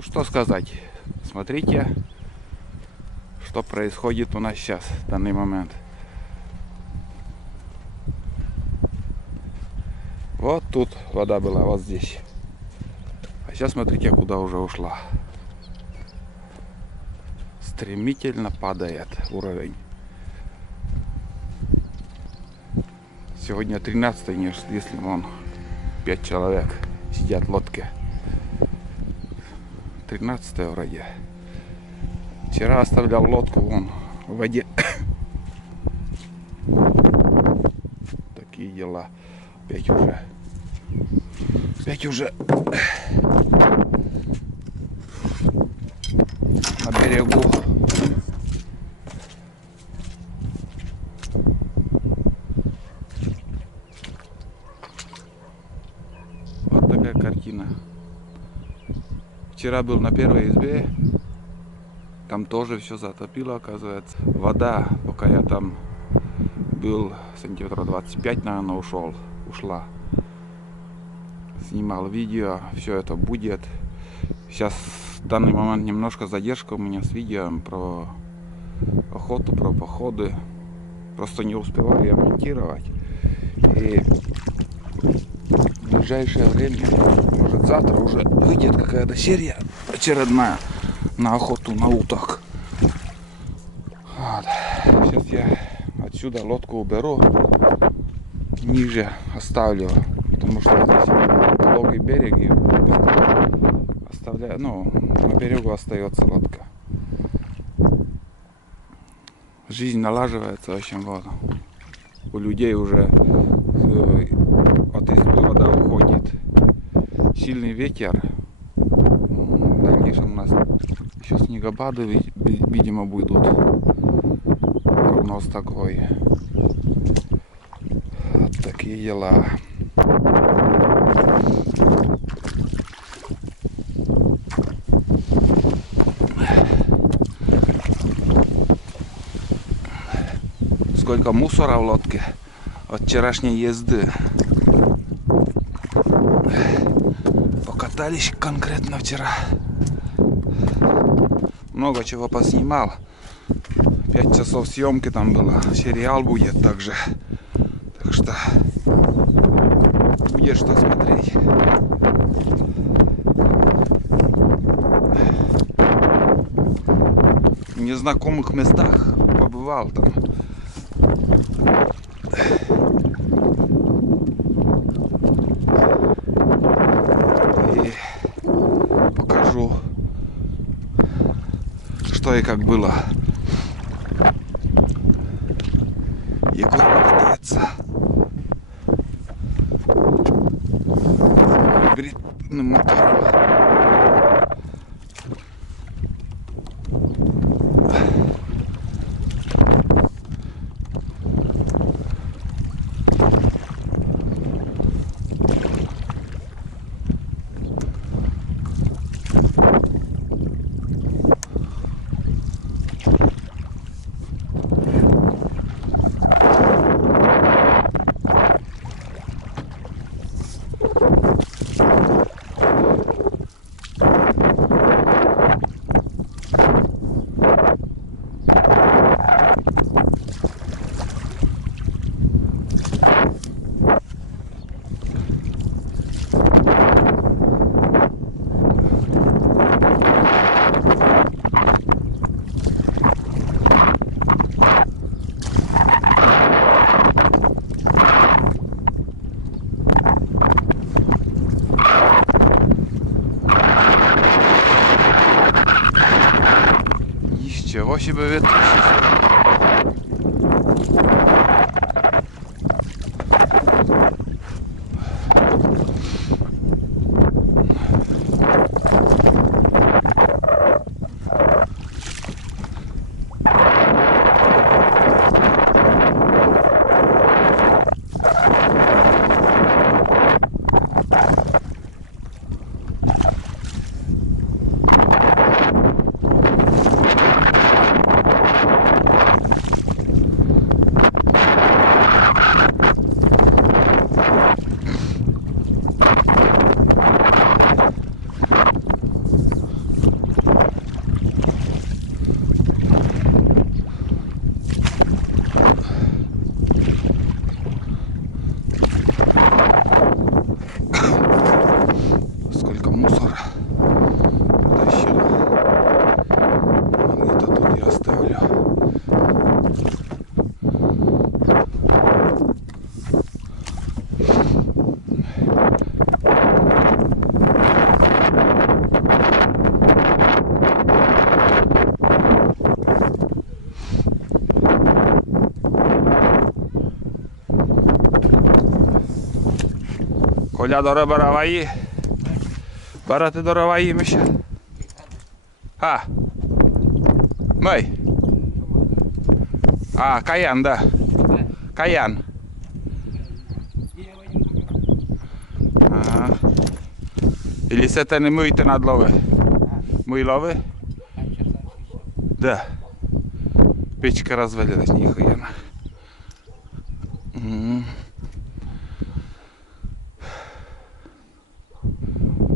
Ну что сказать, смотрите, что происходит у нас сейчас, в данный момент. Вот тут вода была, вот здесь. А сейчас смотрите, куда уже ушла. Стремительно падает уровень. Сегодня 13-й, если вон 5 человек сидят в лодке. 13-е вроде. Вчера оставлял лодку вон в воде. Такие дела. Опять уже на берегу. Вот такая картина. Вчера был на первой избе. Там тоже все затопило, оказывается. Вода, пока я там был, сантиметров 25, наверное, ушла. Снимал видео, все это будет. Сейчас в данный момент немножко задержка у меня с видео про охоту, про походы. Просто не успеваю я монтировать. И в ближайшее время, может завтра уже выйдет какая-то серия очередная на охоту на уток. Вот. Сейчас я отсюда лодку уберу, ниже оставлю, потому что здесь пологий берег, и оставляю, на берегу остается лодка. Жизнь налаживается, в общем, вот. У людей уже от избы вода уходит. Сильный ветер. В дальнейшем у нас еще снегопады, видимо, будут. Прогноз такой. Вот такие дела. Сколько мусора в лодке от вчерашней езды. Покатались конкретно вчера. Много чего поснимал. 5 часов съемки там было. Сериал будет также. Так что будет что смотреть. В незнакомых местах побывал там. И покажу, что и как было. Егор катается гибридным мотором. Чего себе ветру. Коля до Бараваи. Бараты до Раваи миша. А. Мэй. А, Каян, да. Каян. А. Или с это не мыйте надловы? Мыйловы? Да. Печка развалилась, нихуя.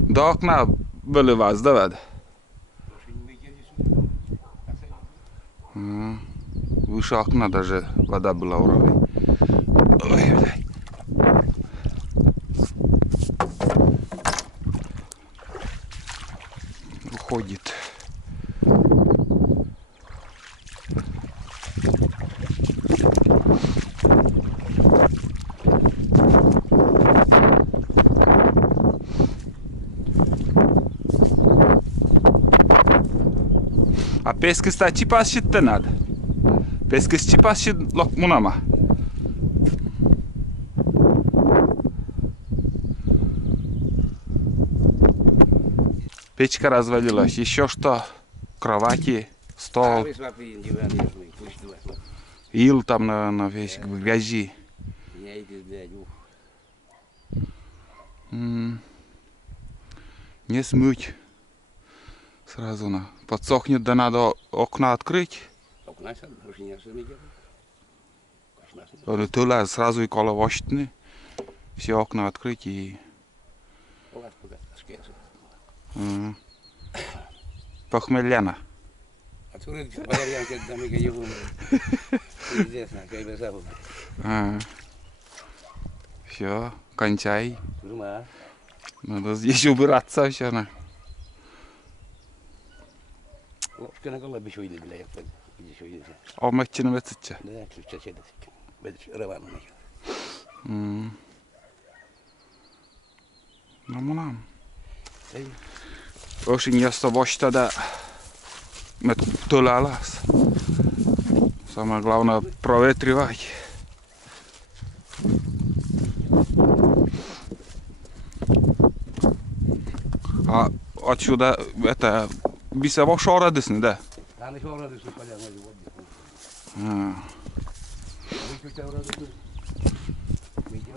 До окна выливать, давай. Выше окна даже вода была уровень. Ой, блядь. Уходит. A pesquisa tipas sitten näitä. Pesquisa tipas sit munama. Печка развалилась. Еще что? Кровати, стол. Ил там на весь грязи. Не смыть. Сразу на. Подсохнет, да надо окна открыть. Туда сразу и коловощны. Все окна открыть и... Похмеляна. Все, кончай. Надо здесь убираться все на. O mecçini metitçe. No munam. Очень ясно вось тогда метулалас. Самое главное проветривать. А отсюда это бисово шорадысны, да?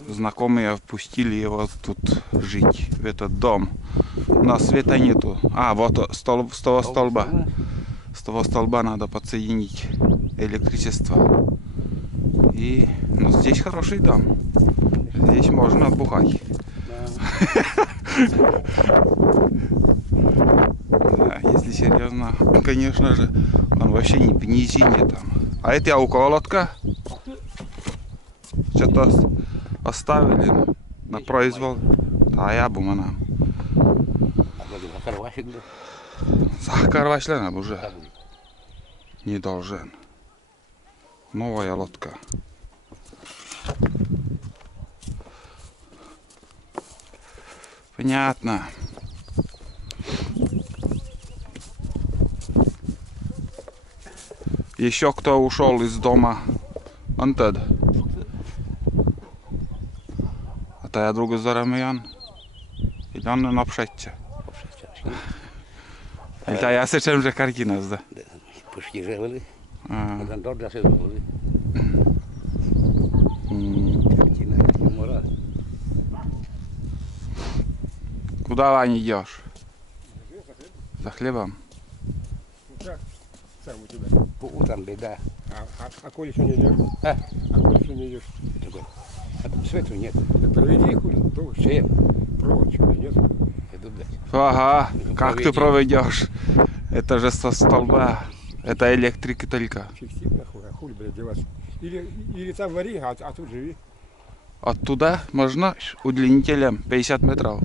Знакомые впустили его тут жить, в этот дом. Но света нету. А, вот с того столба. С того столба надо подсоединить электричество. И, ну, здесь хороший дом. Здесь можно отбухать. Да, если серьезно, конечно же, он вообще не в низине там. А это я около лодка. Что-то оставили на произвол. Да, я бы мана. Захарвашлена уже не должен. Новая лодка. Понятно. Еще кто ушел из дома? Антед. А то я другу зарамян. И он на пшетче. Это я сечем же картина, да? Почти живали. Куда, Ваня, идешь? За хлебом? Сам у тебя. По утрам беда. А коли еще не идешь? А? А коли еще не идешь? Свету нет. Так проведи хули. Чем? Провод что нет? Иду, блядь. Ага, как ты проведешь? Это же со столба. Это электрика только. Фиктивно хули, а хули, блядь, деваться. Или там вари, а тут живи. Оттуда можно удлинителем 50 метров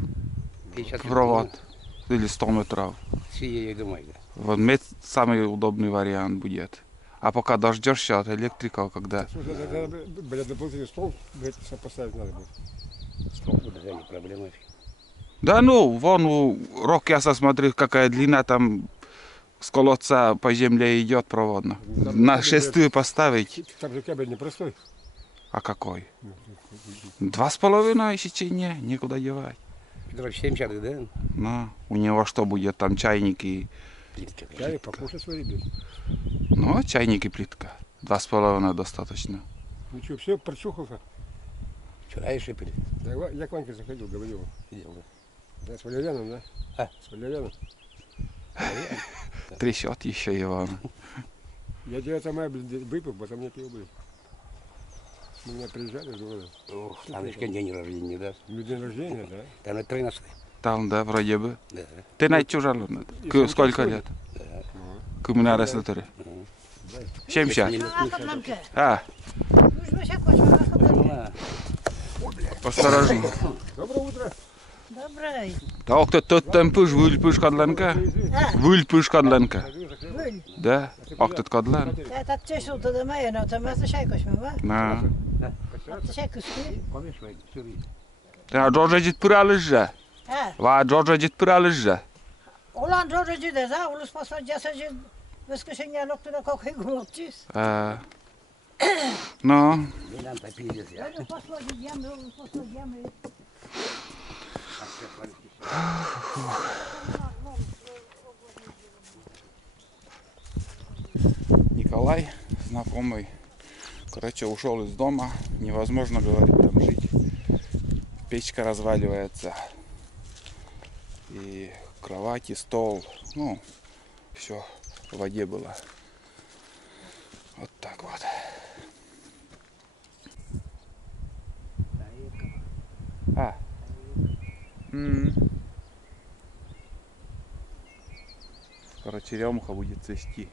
50 провод. Или 100 метров. Все, я думаю, да. Вот самый удобный вариант будет. А пока дождешься от электрика, когда... Слушай, блядь, дополнительный стол, блядь, поставить надо будет. Стол будет, да, не проблема. Да ну, вон у Рокяса, смотри, какая длина там с колодца по земле идет проводно. На шестую поставить. Там же кабель непростой. А какой? Ну, 2,5 сечения, некуда девать. Петров 70, да? Ну, у него что будет, там чайник и... Плитка. чай покушать свари, блядь. Ну, чайник и плитка. 2,5 достаточно. Ну что, все, прочухался. Вчера и шипели. Да, я к Ваньке заходил, говорил. Видел, да? Да, с Валерианом, да? А? С Валерианом. Трясет еще его. Я 9 мая, блин, выпил, потом мне пиво, блин. Мы меня приезжали, говорю, Ух, там еще день рождения, да? ну, день рождения, да? Там на 13. Там, да, вроде бы. Да. Ты на чужалу. Сколько лет? Да. Кумина рестлери. 70. А, осторожно. Доброе утро. Добрий. Так, тут темпиш, вильпиш кадленка. Вильпиш кадленка. Да, ак тут кадлен. Tehát a csesóta de melyen a te a sajkos mi va? На. A te sajkos mi? Помнишь, вы сюрли? Та Джорджа дит пыралыжа. Ha? Ва Джорджа дит пыралыжа. Olan doğru cüde za, ulus pasla jasacı Выскочи не лок туда как и голодчис. Ну, Не нам так пиздец, я. Ulus pasla ямы, ulus pasla ямы. Николай, знакомый, короче, ушел из дома. Невозможно, говорит, там жить. Печка разваливается. И кровать, и стол. Ну, все в воде было. Вот так вот. А. Скоро черемуха будет цвести.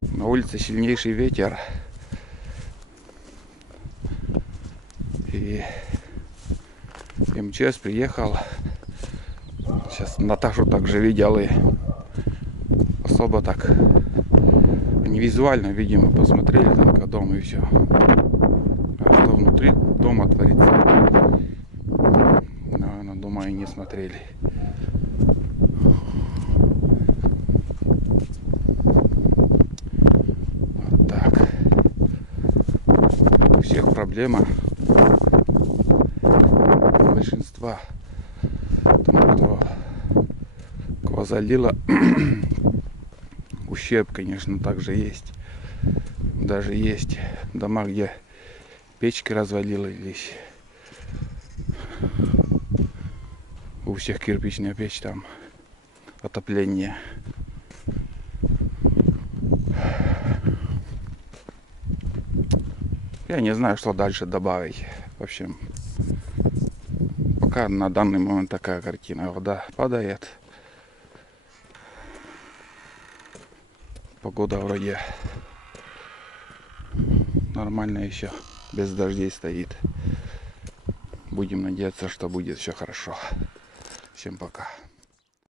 На улице сильнейший ветер. И МЧС приехал. Сейчас Наташу также видел и особо так не визуально, видимо, посмотрели только дом и все. А что внутри дома творится, наверное, думаю, не смотрели. Вот так. У всех проблема. Большинства. Тому, кто кого залило, ущерб, конечно, также есть. Даже есть дома, где печки развалились. У всех кирпичная печь, там отопление. Я не знаю, что дальше добавить. В общем, пока на данный момент такая картина. Вода падает. Погода вроде нормально еще. Без дождей стоит. Будем надеяться, что будет все хорошо. Всем пока.